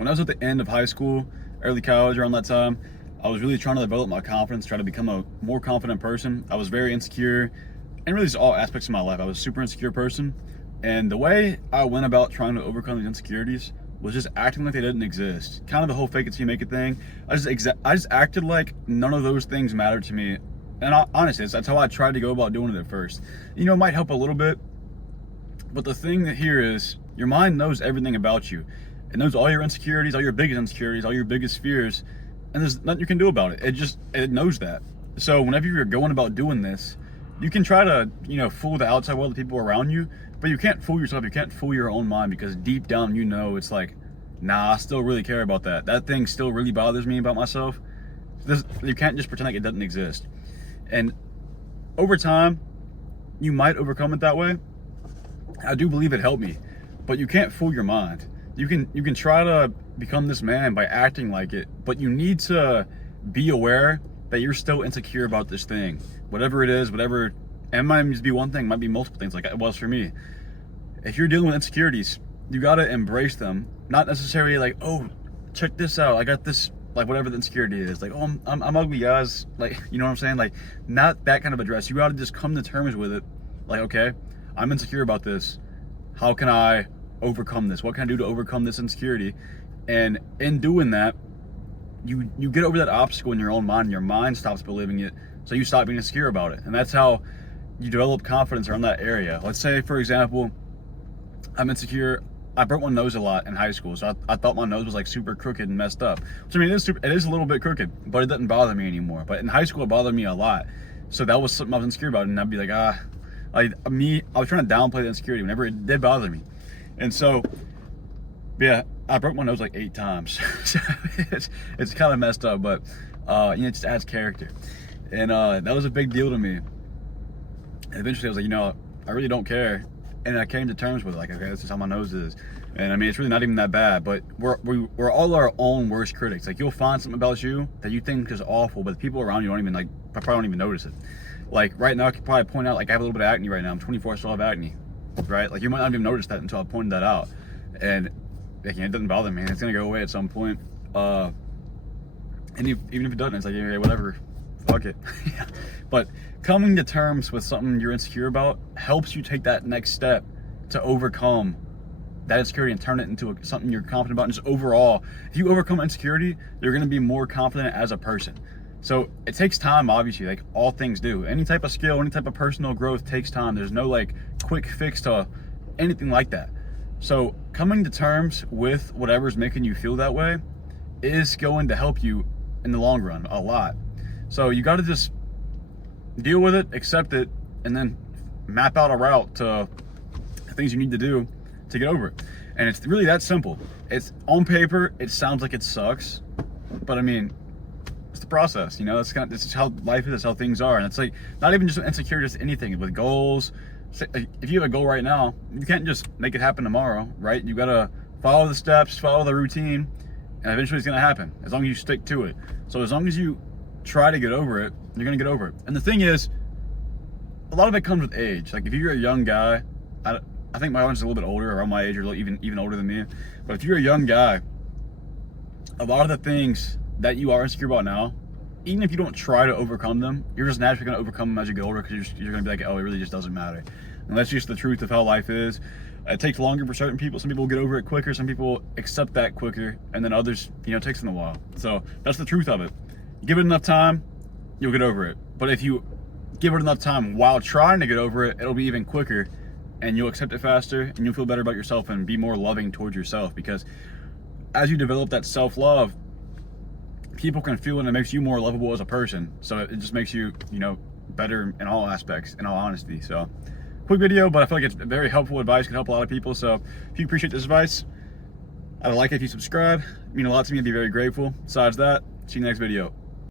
when I was at the end of high school, early college, around that time, I was really trying to develop my confidence, try to become a more confident person. I was very insecure, and really just all aspects of my life. I was a super insecure person, and the way I went about trying to overcome these insecurities was just acting like they didn't exist. Kind of the whole fake it till you make it thing. I just acted like none of those things mattered to me. And honestly, that's how I tried to go about doing it at first. You know, it might help a little bit, but the thing that here is your mind knows everything about you. It knows all your insecurities, all your biggest insecurities, all your biggest fears, and there's nothing you can do about it. It knows that. So whenever you're going about doing this, you can try to, fool the outside world, the people around you, but you can't fool yourself. You can't fool your own mind, because deep down, it's like, nah, I still really care about that. That thing still really bothers me about myself. You can't just pretend like it doesn't exist. And over time, you might overcome it that way. I do believe it helped me, but you can't fool your mind. You can try to become this man by acting like it, but you need to be aware that you're still insecure about this thing. Whatever it is, whatever, and it might just be one thing, it might be multiple things, like it was for me. If you're dealing with insecurities, you gotta embrace them. Not necessarily like, oh, check this out, I got this, like whatever the insecurity is, like, oh, I'm ugly, guys, like, you know what I'm saying? Like, not that kind of address. You gotta just come to terms with it. Like, okay, I'm insecure about this. How can I overcome this? What can I do to overcome this insecurity? And in doing that, you get over that obstacle in your own mind, and your mind stops believing it, so you stop being insecure about it. And that's how you develop confidence around that area. Let's say, for example, I'm insecure. I broke my nose a lot in high school, so I thought my nose was like super crooked and messed up. Which, I mean, it is a little bit crooked, but it doesn't bother me anymore. But in high school, it bothered me a lot. So that was something I was insecure about, and I'd be like, I was trying to downplay the insecurity whenever it did bother me. And so, yeah, I broke my nose like 8 times. So it's kind of messed up, but it just adds character. And that was a big deal to me. And eventually I was like, I really don't care. And I came to terms with it, like, okay, this is how my nose is. And I mean, it's really not even that bad, but we're all our own worst critics. Like, you'll find something about you that you think is awful, but the people around you probably don't even notice it. Like, right now, I could probably point out, like, I have a little bit of acne right now. I'm 24, I still have acne, right? Like, you might not even notice that until I pointed that out. And it doesn't bother me. It's gonna go away at some point. And even if it doesn't, it's like, okay, whatever, fuck it. But coming to terms with something you're insecure about helps you take that next step to overcome that insecurity and turn it into something you're confident about. And just overall, if you overcome insecurity, you're gonna be more confident as a person. So it takes time, obviously, like all things do. Any type of skill, any type of personal growth takes time. There's no like quick fix to anything like that. So coming to terms with whatever's making you feel that way is going to help you in the long run a lot. So you got to just deal with it, accept it, and then map out a route to things you need to do to get over it. And it's really that simple. It's on paper, it sounds like it sucks, but I mean, it's the process. This is how life is, how things are. And it's like not even just insecure, just anything with goals. If you have a goal right now, you can't just make it happen tomorrow, right? You gotta follow the steps, follow the routine, and eventually it's gonna happen as long as you stick to it. So as long as you try to get over it, you're gonna get over it. And the thing is, a lot of it comes with age. Like if you're a young guy, I think my audience is a little bit older, around my age, or even older than me. But if you're a young guy, a lot of the things that you are insecure about now, even if you don't try to overcome them, you're just naturally going to overcome them as you get older, because you're going to be like, oh, it really just doesn't matter. And that's just the truth of how life is. It takes longer for certain people. Some people get over it quicker. Some people accept that quicker. And then others, it takes them a while. So that's the truth of it. Give it enough time, you'll get over it. But if you give it enough time while trying to get over it, it'll be even quicker, and you'll accept it faster, and you'll feel better about yourself and be more loving towards yourself. Because as you develop that self-love, people can feel it, and it makes you more lovable as a person. So it just makes you, better in all aspects, in all honesty. So quick video, but I feel like it's very helpful advice, can help a lot of people. So if you appreciate this advice, I would like it if you subscribe. It means a lot to me. I'd be very grateful. Besides that, see you in the next video.